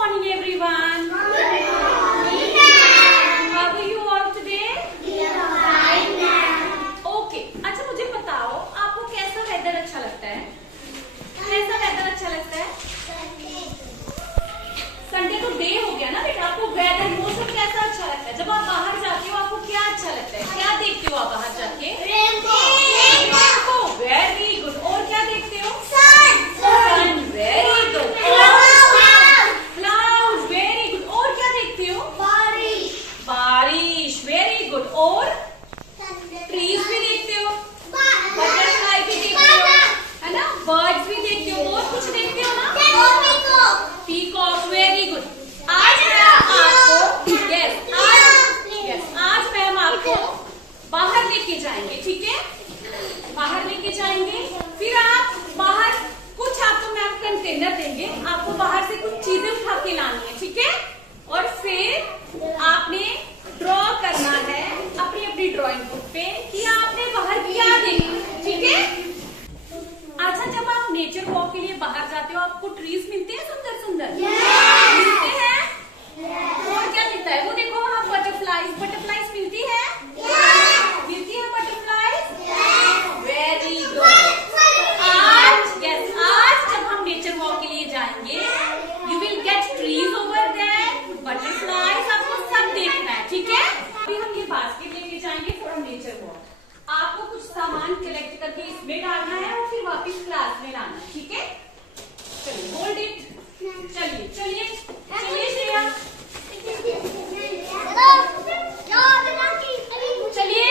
morning everyone. How are you all today? Okay. अच्छा मुझे बताओ आपको कैसा वेदर अच्छा लगता है? कैसा वेदर अच्छा लगता है? संडे तो डे हो गया ना बेटा, आपको वेदर मौसम कैसा अच्छा लगता है? जब आप बाहर जाते हो आपको क्या अच्छा लगता है? क्या देखते हो आप बाहर जाके? रेनबो। Very good. और क्या देखते हो? Sun. Very good. Cloud. Very good. और क्या देखते हो? बारिश। Very good. और ट्रीज भी देखते हो, बटरफ्लाई भी देखते हो, है ना, बर्ड्स भी देखते हो, बहुत कुछ देखते हो ना। पीकॉक। Very good. आज मैं आपको आज मैम आपको बाहर लेके जाएंगे, ठीक है? बाहर लेके जाएंगे, फिर आप बाहर कुछ आपको मैम कंटेनर देंगे, आपको बाहर से कुछ चीजें उठा के लानी है, ठीक है? और फिर आपने ड्रॉ करना है अपनी अपनी ड्राइंग बुक पे कि आपने बाहर क्या देखा, ठीक है? अच्छा, जब आप नेचर वॉक के लिए बाहर जाते हो आपको ट्रीज मिलते हैं सुंदर सुंदर? मिलते हैं। और क्या मिलता है? वो देखो वहाँ बटरफ्लाईज मिलती है। मिलती है बटरफ्लाईज। Very good. आज जब हम नेचर वॉक के लिए जाएंगे you will get trees over there, butterflies, आपको सब देखना है, ठीक है? अभी हम ये बास्केट लेके जाएंगे फॉर नेचर वॉक। आपको कुछ सामान कलेक्ट करके इसमें डालना है और फिर वापस क्लास में लाना है, ठीक है? चलिए होल्ड इट। चलिए चलिए चलिए श्रेया, चलिए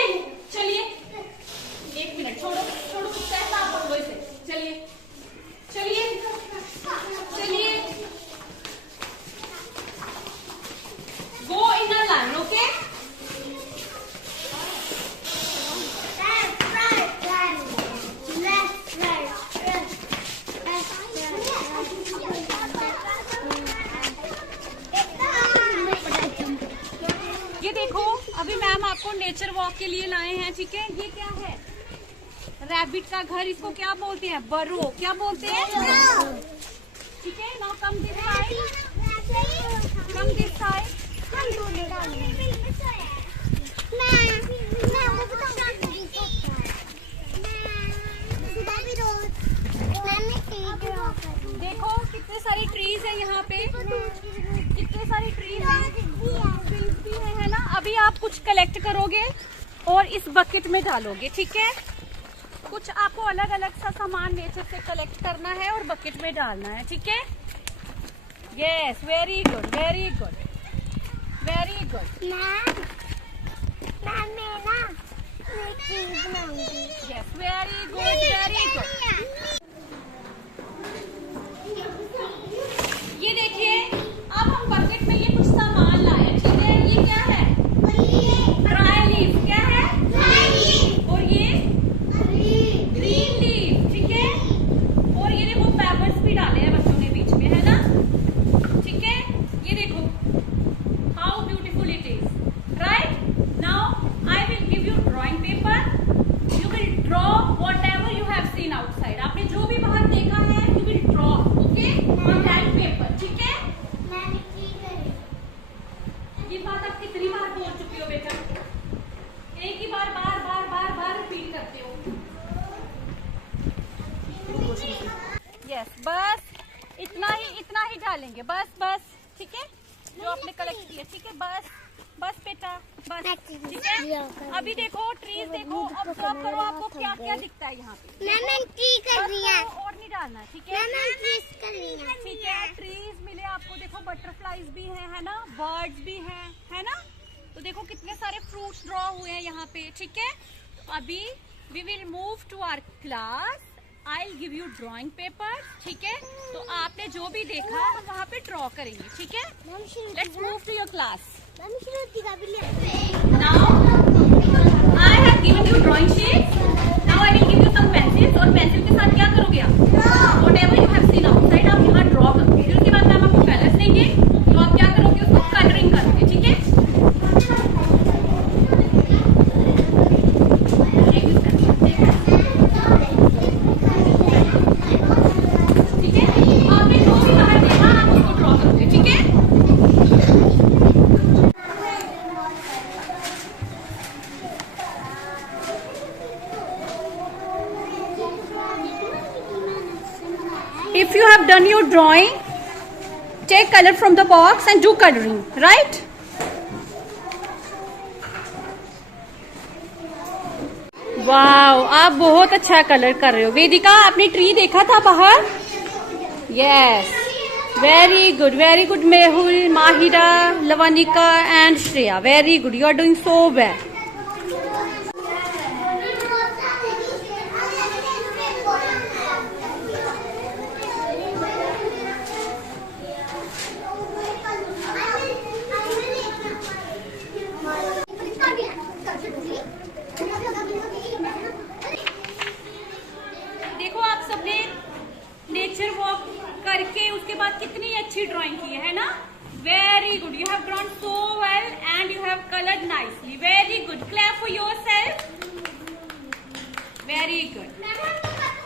चलिए, एक मिनट छोड़ो छोड़ो, कुछ ऐसा आप बोलो इसे। चलिए चलिए चलिए, गो इन अ लाइन, ओके? ये देखो अभी मैम आपको नेचर वॉक के लिए लाए हैं, ठीक है? ये क्या है? रैबिट का घर, इसको क्या बोलते हैं? बरो। क्या बोलते हैं? ठीक है। Now come this side, come this side. देखो कितने सारी ट्रीज है यहाँ पे, कितने सारी ट्रीज है ना? अभी आप कुछ कलेक्ट करोगे और इस बकेट में डालोगे, ठीक है? कुछ आपको अलग अलग सा सामान नेचर से कलेक्ट करना है और बकेट में डालना है, ठीक है? Yes, very good very good very good. Yes, very good very good. ये देखिए अब हम बकेट में ये कुछ सामान लाए, ठीक है? ये क्या है? Dry leaf. क्या है? और ये ग्रीन लीफ, ठीक है? और ये देखो पेपर्स भी डाले हैं बच्चों ने बीच में, है ना? ठीक है? ये देखो how beautiful it is, right? Now I will give you drawing paper, you will draw what ever you have seen outside. आपने जो भी बाहर देखा है you will draw, okay, on that paper, ठीक है? ये बात आप कितनी बार बोल चुकी हो बेटा? एक ही बार बार बार बार बार रिपीट करते हो। यस, बस इतना ही डालेंगे, बस बस, ठीक है? जो आपने कलेक्ट किया, ठीक है? बस बस बेटा, बस, ठीक है? अभी देखो ट्रीज देखो, ऑब्जर्व करो आपको क्या क्या दिखता है यहाँ पे। और नहीं डालना, ठीक है? ठीक है, ट्रीज मिले आपको, देखो बटरफ्लाईज भी है ना, बर्ड्स भी हैं, है ना? तो देखो कितने सारे फ्रूट्स ड्रॉ हुए हैं यहाँ पे, ठीक है? तो अभी we will move to our class, I will give you drawing paper, ठीक है? तो आपने जो भी देखा हम वहाँ पे ड्रॉ करेंगे, ठीक है? Let's move to your class. Now I have given you drawing sheets, now I will give you some pencils, और पेंसिल के साथ क्या करोगे आप? Whatever you have seen outside आप यहाँ ड्रॉ करोगे। फिर उसके बाद मैम आपको कलर्स देंगे, तो आप क्या करोगे? उसको कलरिंग करोगे, ठीक है? ठीक है? आपने जो भी बाहर देखा आप उसको ड्रॉ करोगे, ठीक है? done your drawing, take color from the box and do coloring, right? Wow, आप बहुत अच्छा कलर कर रहे हो। वेदिका, आपने ट्री देखा था बाहर? Yes, very good Mehul, Mahira, Lavnika and Shreya, very good, you are doing so well. देखो आप सबने नेचर वॉक करके उसके बाद कितनी अच्छी ड्राइंग की है ना? Very good, you have drawn so well and you have coloured nicely, very good, clap for yourself, very good.